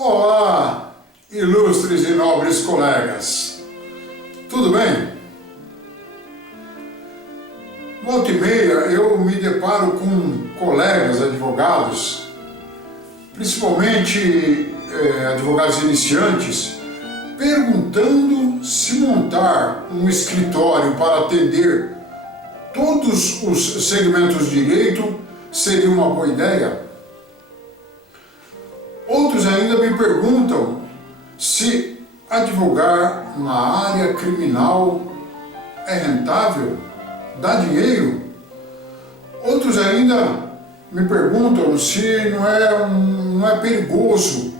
Olá, ilustres e nobres colegas, tudo bem? Volta e meia eu me deparo com colegas advogados, principalmente advogados iniciantes, perguntando se montar um escritório para atender todos os segmentos de direito seria uma boa ideia. Outros ainda me perguntam se advogar na área criminal é rentável, dá dinheiro. Outros ainda me perguntam se não é perigoso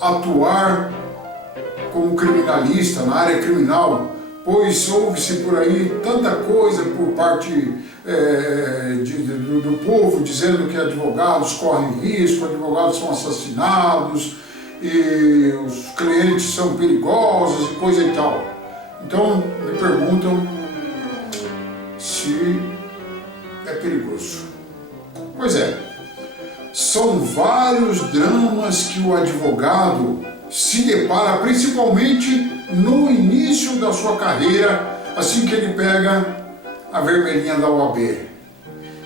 atuar como criminalista na área criminal, pois ouve-se por aí tanta coisa por parte do povo dizendo que advogados correm risco, advogados são assassinados e os clientes são perigosos e coisa e tal. Então me perguntam se é perigoso. Pois é, são vários dramas que o advogado se depara, principalmente no início da sua carreira, assim que ele pega a vermelhinha da OAB.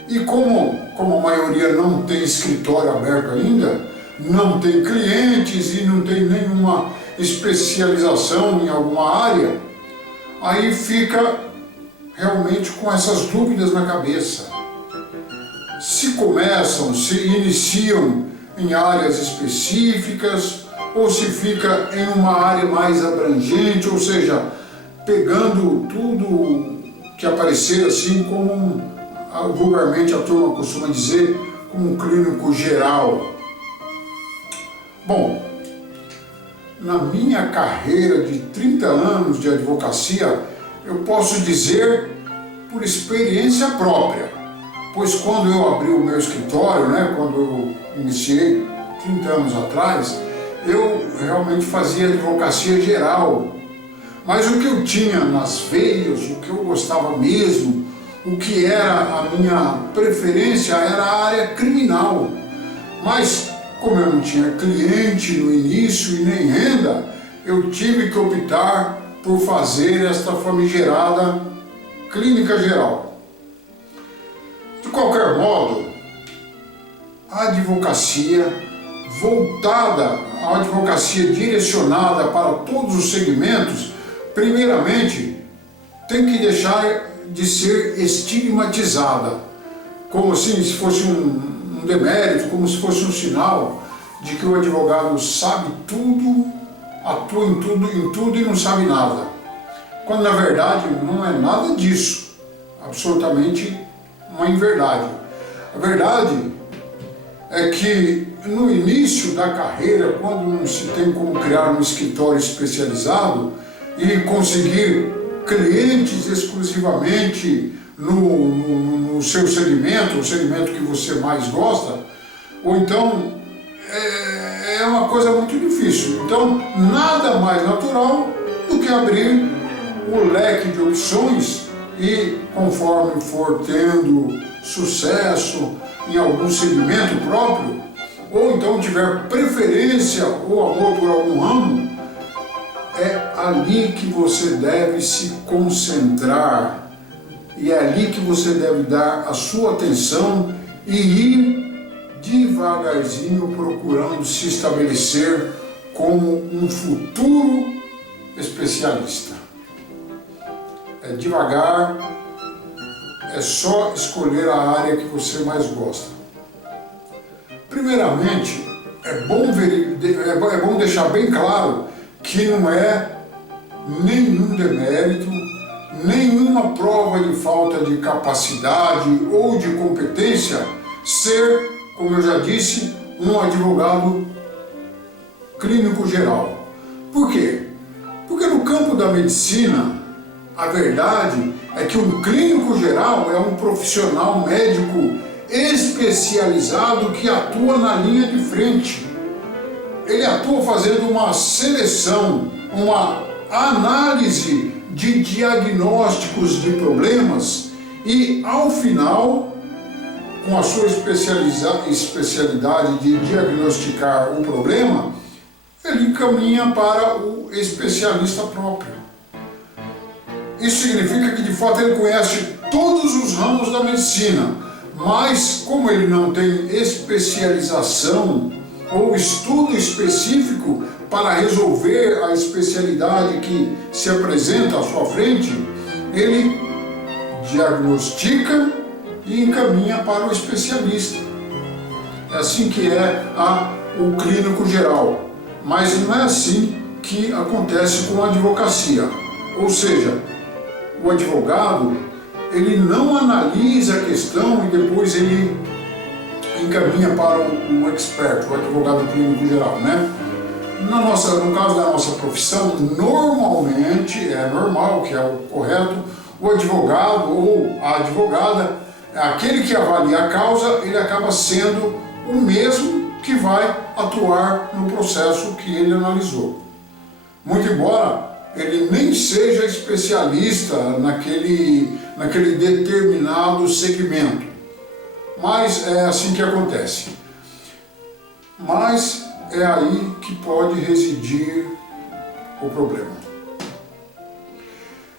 E como a maioria não tem escritório aberto ainda, não tem clientes e não tem nenhuma especialização em alguma área, aí fica realmente com essas dúvidas na cabeça. Se iniciam em áreas específicas, ou se fica em uma área mais abrangente, ou seja, pegando tudo que aparecer assim como, vulgarmente a turma costuma dizer, como um clínico geral. Bom, na minha carreira de 30 anos de advocacia, eu posso dizer por experiência própria, pois quando eu abri o meu escritório, quando eu iniciei 30 anos atrás, eu realmente fazia advocacia geral, mas o que eu tinha nas veias, o que eu gostava mesmo, o que era a minha preferência era a área criminal. Mas como eu não tinha cliente no início e nem renda, eu tive que optar por fazer esta famigerada clínica geral. De qualquer modo, a advocacia voltada, a advocacia direcionada para todos os segmentos, primeiramente, tem que deixar de ser estigmatizada, como assim, se fosse um demérito, como se fosse um sinal de que o advogado sabe tudo, atua em tudo e não sabe nada. Quando na verdade não é nada disso, absolutamente uma inverdade. A verdade é que no início da carreira, quando não se tem como criar um escritório especializado e conseguir clientes exclusivamente no seu segmento, o segmento que você mais gosta, ou então é uma coisa muito difícil. Então, nada mais natural do que abrir o leque de opções e, conforme for tendo sucesso em algum segmento próprio, ou então tiver preferência ou amor por algum ramo, é ali que você deve se concentrar e é ali que você deve dar a sua atenção e ir devagarzinho procurando se estabelecer como um futuro especialista. É devagar, é só escolher a área que você mais gosta. Primeiramente, é bom deixar bem claro que não é nenhum demérito, nenhuma prova de falta de capacidade ou de competência ser, como eu já disse, um advogado clínico geral. Por quê? Porque no campo da medicina, a verdade é que um clínico geral é um profissional médico especializado que atua na linha de frente. Ele atua fazendo uma seleção, uma análise de diagnósticos de problemas e, ao final, com a sua especialidade de diagnosticar o problema, ele encaminha para o especialista próprio. Isso significa que de fato ele conhece todos os ramos da medicina, mas como ele não tem especialização ou estudo específico para resolver a especialidade que se apresenta à sua frente, ele diagnostica e encaminha para o especialista. É assim que é o clínico geral, mas não é assim que acontece com a advocacia. Ou seja, o advogado, ele não analisa a questão e depois ele encaminha para o expert, o advogado clínico geral, né? No caso da nossa profissão, normalmente, é normal, que é o correto, o advogado ou a advogada, aquele que avalia a causa, ele acaba sendo o mesmo que vai atuar no processo que ele analisou. Muito embora ele nem seja especialista naquele determinado segmento, mas é assim que acontece. Mas é aí que pode residir o problema.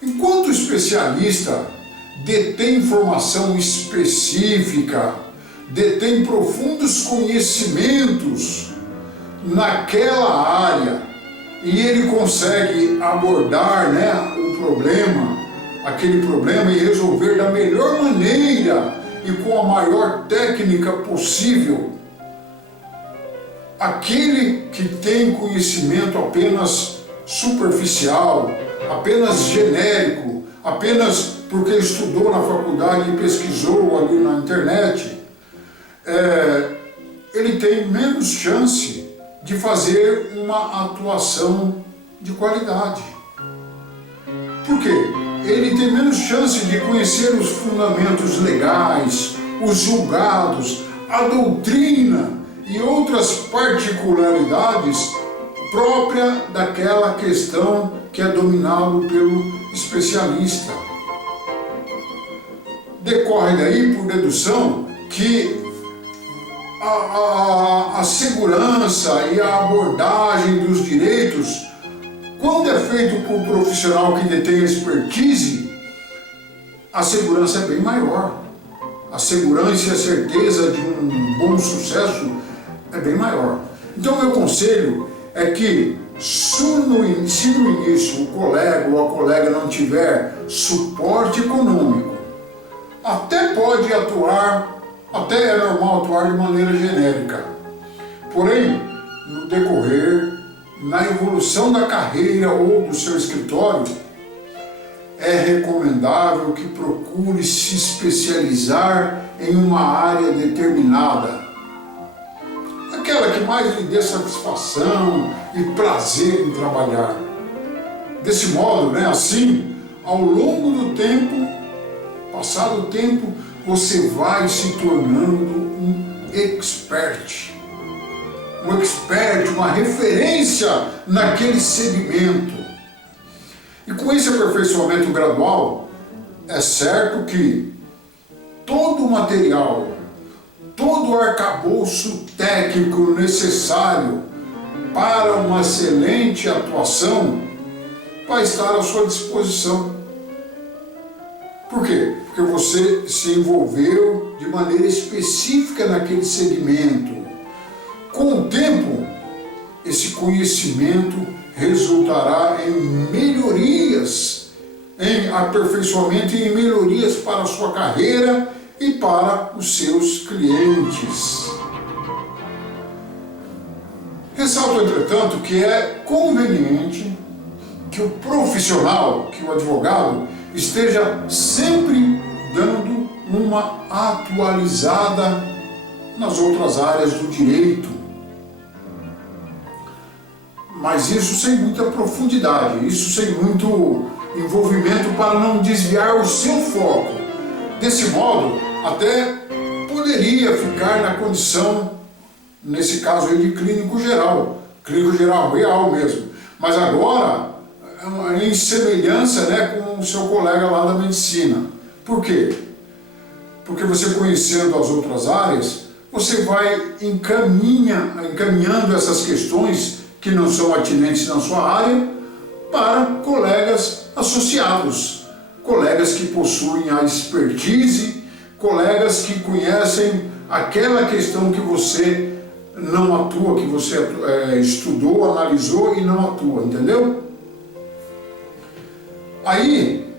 Enquanto o especialista detém informação específica, detém profundos conhecimentos naquela área e ele consegue abordar, o problema, aquele problema e resolver da melhor maneira e com a maior técnica possível, aquele que tem conhecimento apenas superficial, apenas genérico, apenas porque estudou na faculdade e pesquisou ali na internet, ele tem menos chance de fazer uma atuação de qualidade. Por quê? Ele tem menos chance de conhecer os fundamentos legais, os julgados, a doutrina e outras particularidades próprias daquela questão que é dominado pelo especialista. Decorre daí, por dedução, que a segurança e a abordagem dos direitos, quando é feito por um profissional que detém expertise, a segurança é bem maior. A segurança e a certeza de um bom sucesso é bem maior. Então, meu conselho é que, se no início o colega ou a colega não tiver suporte econômico, até pode atuar, até é normal atuar de maneira genérica. Porém, no decorrer, na evolução da carreira ou do seu escritório, é recomendável que procure se especializar em uma área determinada. Aquela que mais lhe dê satisfação e prazer em trabalhar. Desse modo, assim, ao longo do tempo, passado o tempo, você vai se tornando um expert. Um expert, uma referência naquele segmento. E com esse aperfeiçoamento gradual, é certo que todo o material, todo o arcabouço técnico necessário para uma excelente atuação vai estar à sua disposição. Por quê? Porque você se envolveu de maneira específica naquele segmento. Com o tempo, esse conhecimento resultará em melhorias, em aperfeiçoamento e em melhorias para a sua carreira e para os seus clientes. Ressalto, entretanto, que é conveniente que o profissional, que o advogado, esteja sempre dando uma atualizada nas outras áreas do direito. Mas isso sem muita profundidade, isso sem muito envolvimento para não desviar o seu foco. Desse modo, até poderia ficar na condição, nesse caso aí, de clínico geral real mesmo. Mas agora, em semelhança com o seu colega lá da medicina. Por quê? Porque você conhecendo as outras áreas, você vai encaminhando essas questões que não são atinentes na sua área para colegas associados, colegas que possuem a expertise, colegas que conhecem aquela questão que você não atua, que você estudou, analisou e não atua, entendeu? Aí,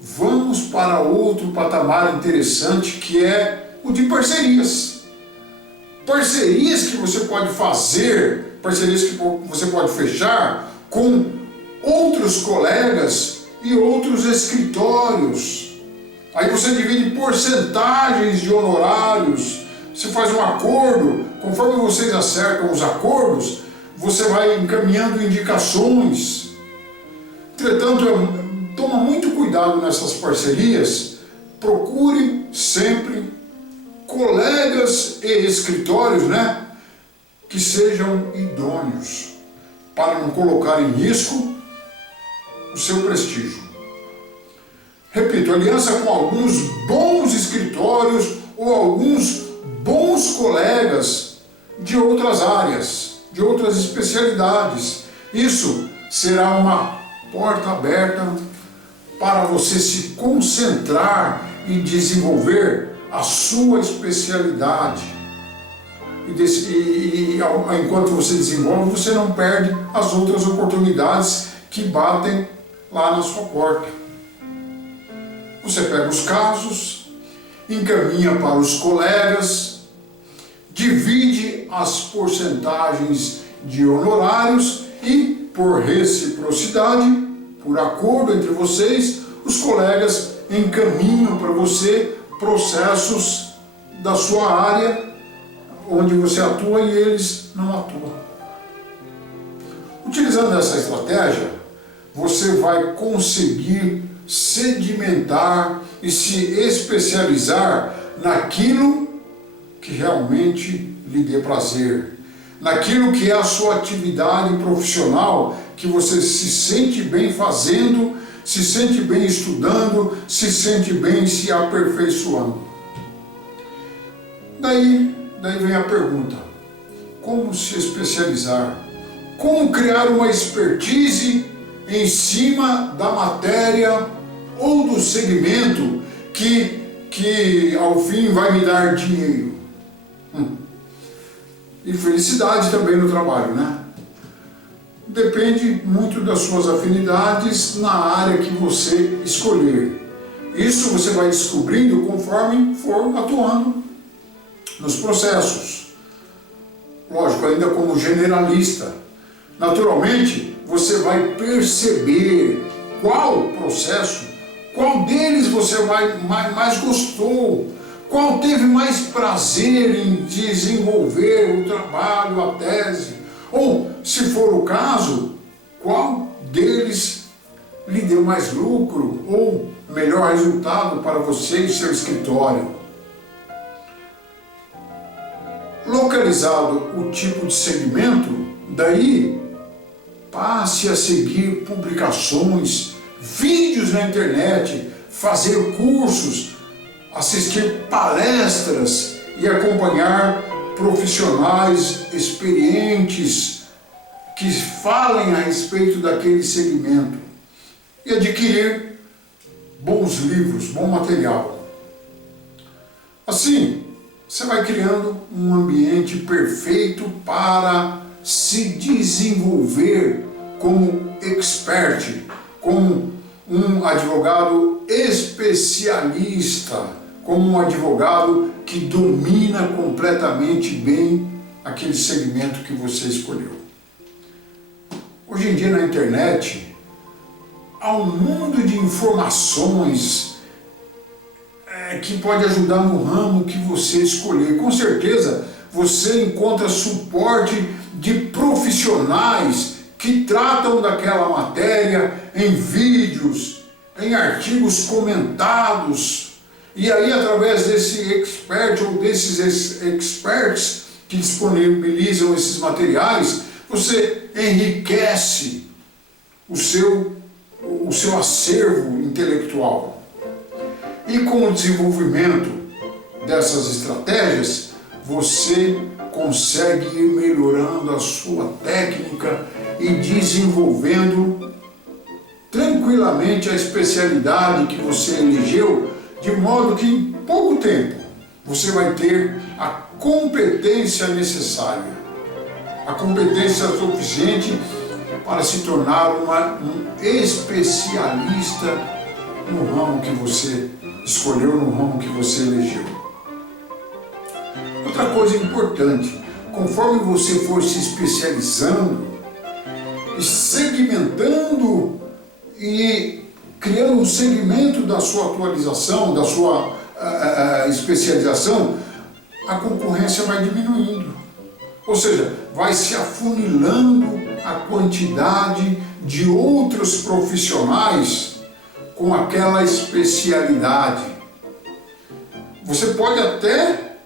vamos para outro patamar interessante, que é o de parcerias. Parcerias que você pode fazer, parcerias que você pode fechar com outros colegas e outros escritórios. Aí você divide porcentagens de honorários, você faz um acordo, conforme vocês acertam os acordos, você vai encaminhando indicações. Entretanto, toma muito cuidado nessas parcerias, procure sempre colegas e escritórios, que sejam idôneos, para não colocar em risco o seu prestígio. Repito, aliança com alguns bons escritórios ou alguns bons colegas de outras áreas, de outras especialidades. Isso será uma porta aberta para você se concentrar e desenvolver a sua especialidade. E enquanto você desenvolve, você não perde as outras oportunidades que batem lá na sua porta. Você pega os casos, encaminha para os colegas, divide as porcentagens de honorários e, por reciprocidade, por acordo entre vocês, os colegas encaminham para você processos da sua área onde você atua e eles não atuam. Utilizando essa estratégia, você vai conseguir sedimentar e se especializar naquilo que realmente lhe dê prazer, naquilo que é a sua atividade profissional, que você se sente bem fazendo, se sente bem estudando, se sente bem se aperfeiçoando. Daí vem a pergunta: como se especializar? Como criar uma expertise em cima da matéria ou do segmento que ao fim vai me dar dinheiro? E felicidade também no trabalho, Depende muito das suas afinidades na área que você escolher. Isso você vai descobrindo conforme for atuando nos processos. Lógico, ainda como generalista. Naturalmente, você vai perceber qual processo, qual deles você mais gostou, qual teve mais prazer em desenvolver o trabalho, a tese, ou, se for o caso, qual deles lhe deu mais lucro ou melhor resultado para você e seu escritório. Localizado o tipo de segmento, daí passe a seguir publicações, vídeos na internet, fazer cursos, assistir palestras e acompanhar profissionais experientes que falem a respeito daquele segmento e adquirir bons livros, bom material. Assim, você vai criando um ambiente perfeito para se desenvolver como expert, como um advogado especialista, como um advogado que domina completamente bem aquele segmento que você escolheu. Hoje em dia na internet há um mundo de informações que pode ajudar no ramo que você escolher. Com certeza você encontra suporte de profissionais que tratam daquela matéria em vídeos, em artigos comentados. E aí, através desse expert ou desses experts que disponibilizam esses materiais, você enriquece o seu acervo intelectual. E com o desenvolvimento dessas estratégias, você consegue ir melhorando a sua técnica e desenvolvendo tranquilamente a especialidade que você elegeu, de modo que em pouco tempo você vai ter a competência necessária, a competência suficiente para se tornar um especialista no ramo que você escolheu, no ramo que você elegeu. Outra coisa importante, conforme você for se especializando e segmentando e criando um segmento da sua atualização, da sua especialização, a concorrência vai diminuindo. Ou seja, vai se afunilando a quantidade de outros profissionais com aquela especialidade. Você pode até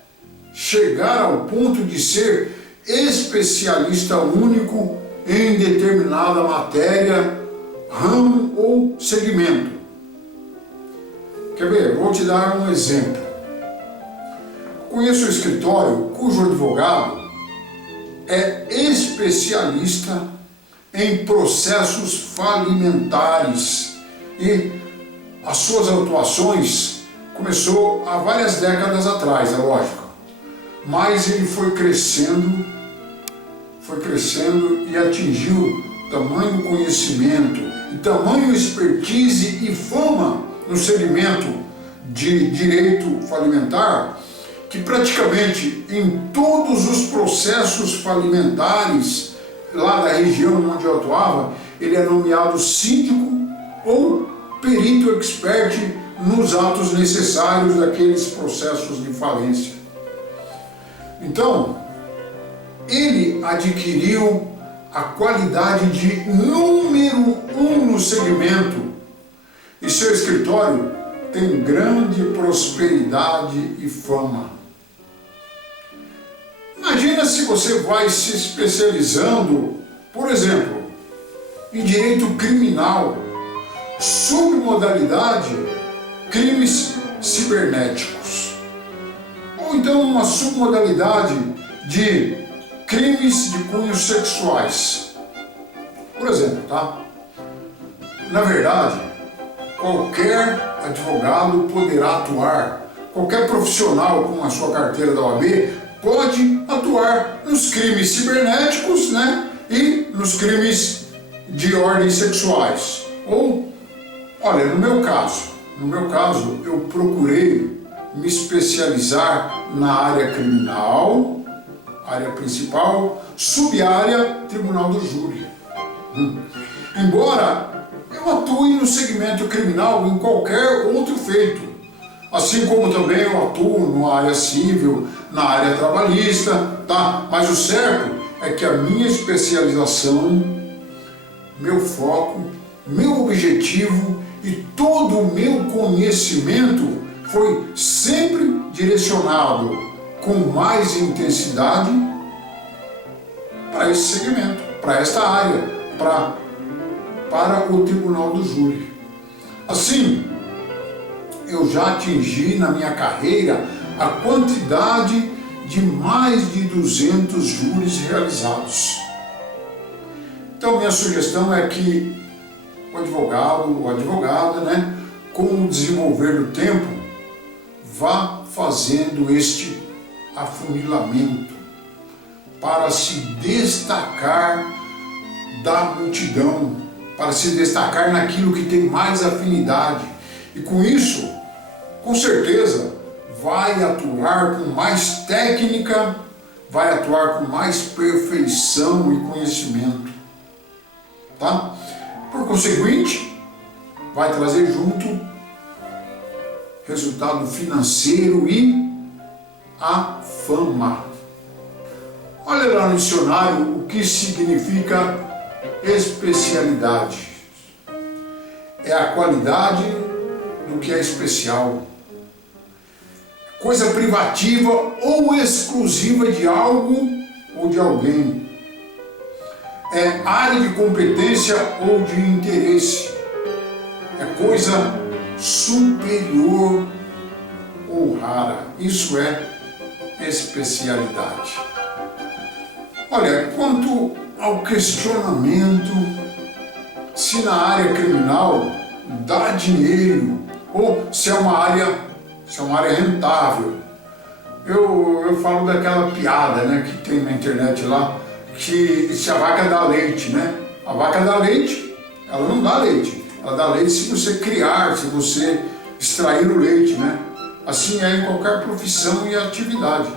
chegar ao ponto de ser especialista único em determinada matéria, ramo ou segmento. Quer ver? Vou te dar um exemplo. Conheço um escritório cujo advogado é especialista em processos falimentares e as suas atuações começou há várias décadas atrás, é lógico, mas ele foi crescendo e atingiu tamanho conhecimento e tamanho expertise e fama no segmento de direito falimentar, que praticamente em todos os processos falimentares lá da região onde eu atuava, ele é nomeado síndico ou perito expert nos atos necessários daqueles processos de falência. Então, ele adquiriu a qualidade de número 1 no segmento e seu escritório tem grande prosperidade e fama. Imagina se você vai se especializando, por exemplo, em direito criminal, submodalidade crimes cibernéticos, ou então uma submodalidade de crimes de cunhos sexuais, por exemplo, tá? Na verdade, qualquer advogado poderá atuar, qualquer profissional com a sua carteira da OAB pode atuar nos crimes cibernéticos, né? E nos crimes de ordem sexuais. Ou, olha, no meu caso, eu procurei me especializar na área criminal, área principal, subárea Tribunal do Júri. Embora eu atue no segmento criminal em qualquer outro feito, assim como também eu atuo na área civil, na área trabalhista, tá? Mas o certo é que a minha especialização, meu foco, meu objetivo e todo o meu conhecimento foi sempre direcionado com mais intensidade para esse segmento, para esta área, para o Tribunal do Júri. Assim, eu já atingi na minha carreira a quantidade de mais de 200 júris realizados. Então, minha sugestão é que o advogado ou advogada, né, com o desenvolver do tempo, vá fazendo este afunilamento para se destacar da multidão, para se destacar naquilo que tem mais afinidade. E com isso, com certeza, vai atuar com mais técnica, vai atuar com mais perfeição e conhecimento. Tá? Por conseguinte, vai trazer junto resultado financeiro e a fama. Olha lá no dicionário o que significa especialidade. É a qualidade do que é especial. Coisa privativa ou exclusiva de algo ou de alguém. É área de competência ou de interesse. É coisa superior ou rara. Isso é especialidade. Olha, quanto ao questionamento se na área criminal dá dinheiro ou se é uma área rentável. Eu falo daquela piada, né, que tem na internet lá, que se a vaca dá leite, né? A vaca dá leite, ela não dá leite. Ela dá leite se você criar, se você extrair o leite, né? Assim é em qualquer profissão e atividade.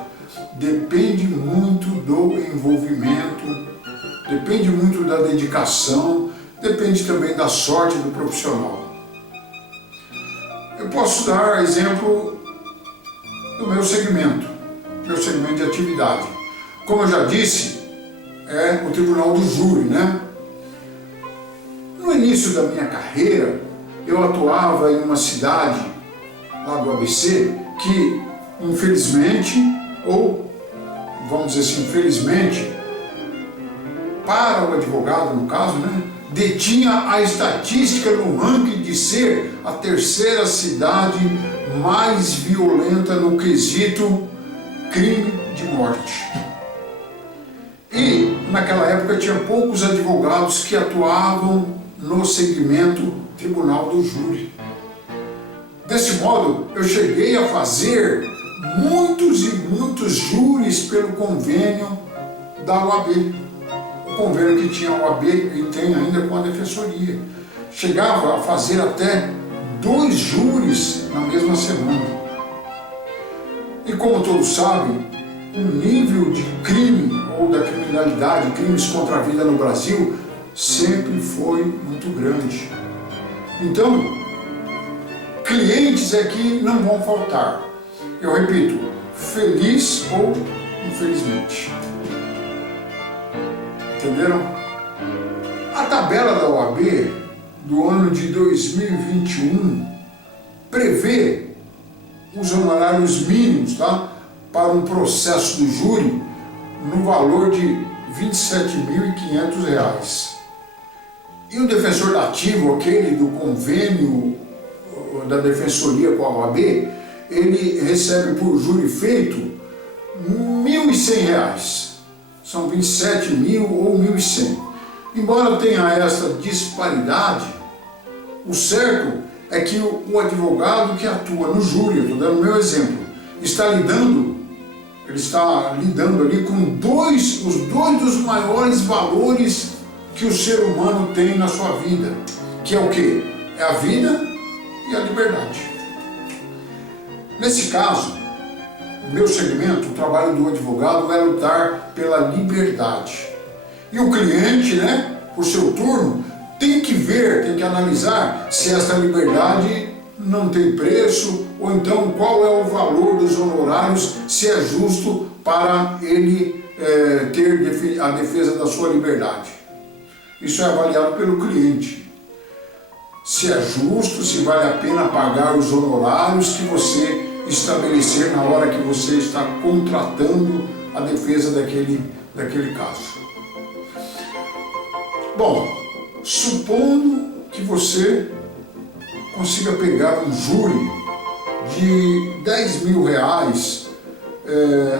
Depende muito do envolvimento, depende muito da dedicação, depende também da sorte do profissional. Eu posso dar exemplo do meu segmento de atividade. Como eu já disse, é o Tribunal do Júri, né? No início da minha carreira, eu atuava em uma cidade lá do ABC que, infelizmente, ou vamos dizer assim, infelizmente, para o advogado, no caso, né, detinha a estatística no ranking de ser a terceira cidade mais violenta no quesito crime de morte. E, naquela época, tinha poucos advogados que atuavam no segmento Tribunal do Júri. Desse modo, eu cheguei a fazer muitos e muitos júris pelo convênio da OAB. O convênio que tinha a OAB e tem ainda com a Defensoria. Chegava a fazer até 2 júris na mesma semana. E como todos sabem, o nível de crime ou da criminalidade, crimes contra a vida no Brasil, sempre foi muito grande. Então, clientes aqui não vão faltar. Eu repito, feliz ou infelizmente. Entenderam? A tabela da OAB do ano de 2021 prevê os honorários mínimos, tá, para um processo do júri no valor de R$ 27.500. E o defensor dativo, aquele do convênio da Defensoria com a OAB, ele recebe por júri feito R$ 1.100. São 27.000 ou 1.100. Embora tenha essa disparidade, o certo é que o advogado que atua no júri, eu estou dando o meu exemplo, está lidando ali com os dois dos maiores valores que o ser humano tem na sua vida, que é o quê? É a vida e a liberdade. Nesse caso, o meu segmento, o trabalho do advogado é lutar pela liberdade. E o cliente, né, por seu turno, tem que ver, tem que analisar se esta liberdade não tem preço, ou então qual é o valor dos honorários, se é justo para ele ter a defesa da sua liberdade. Isso é avaliado pelo cliente. Se é justo, se vale a pena pagar os honorários que você estabelecer na hora que você está contratando a defesa daquele caso. Bom, supondo que você consiga pegar um júri de R$10.000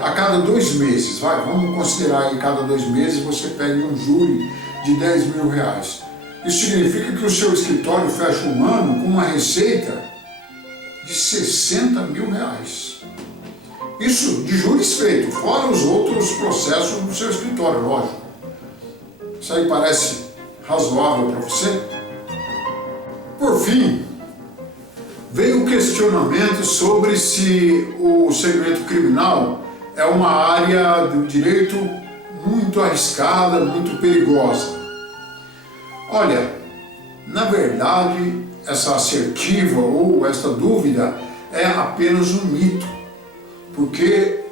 a cada 2 meses, vamos considerar aí cada 2 meses você pegue um júri de R$10.000. Isso significa que o seu escritório fecha um ano com uma receita de R$60.000. Isso de júris feitos, fora os outros processos do seu escritório, lógico. Isso aí parece razoável para você? Por fim, veio o questionamento sobre se o segmento criminal é uma área do direito muito arriscada, muito perigosa. Olha, na verdade, essa assertiva ou essa dúvida é apenas um mito, porque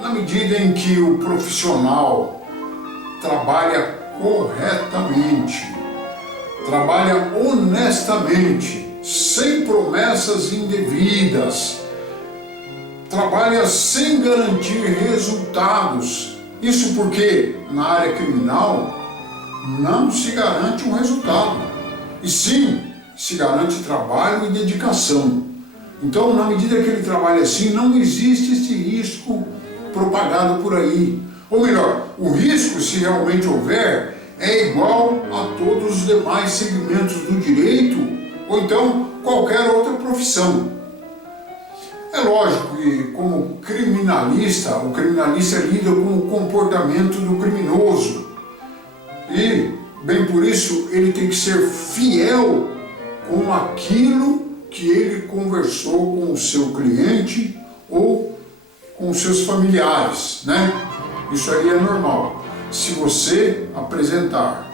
na medida em que o profissional trabalha corretamente, trabalha honestamente, sem promessas indevidas, trabalha sem garantir resultados. Isso porque na área criminal não se garante um resultado, e sim se garante trabalho e dedicação. Então, na medida que ele trabalha assim, não existe esse risco propagado por aí. Ou melhor, o risco, se realmente houver, é igual a todos os demais segmentos do direito ou então qualquer outra profissão. É lógico que, como criminalista, o criminalista lida com o comportamento do criminoso e, bem por isso, ele tem que ser fiel com aquilo que ele conversou com o seu cliente ou com os seus familiares, né? Isso aí é normal. Se você apresentar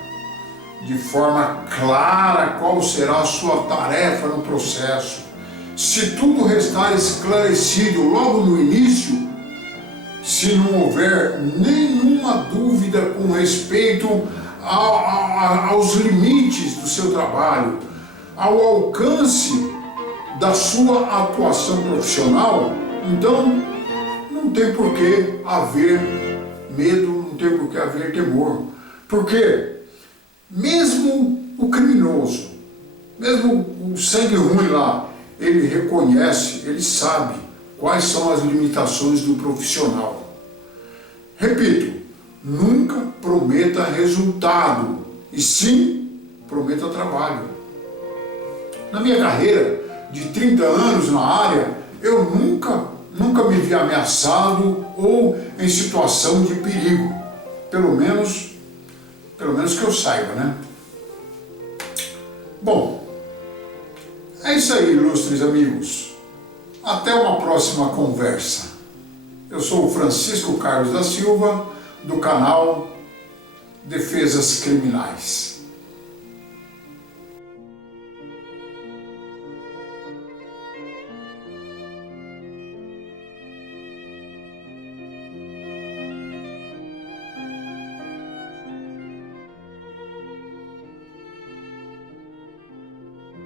de forma clara qual será a sua tarefa no processo, se tudo restar esclarecido logo no início, se não houver nenhuma dúvida com respeito aos limites do seu trabalho, ao alcance da sua atuação profissional, então não tem por que haver medo, não tem por que haver temor. Porque mesmo o criminoso, mesmo o sangue ruim lá, ele reconhece, ele sabe quais são as limitações do profissional. Repito, nunca prometa resultado, e sim prometa trabalho. Na minha carreira de 30 anos na área, eu nunca me vi ameaçado ou em situação de perigo. Pelo menos que eu saiba, né? Bom, é isso aí, ilustres amigos. Até uma próxima conversa. Eu sou o Francisco Carlos da Silva, do canal Defesas Criminais.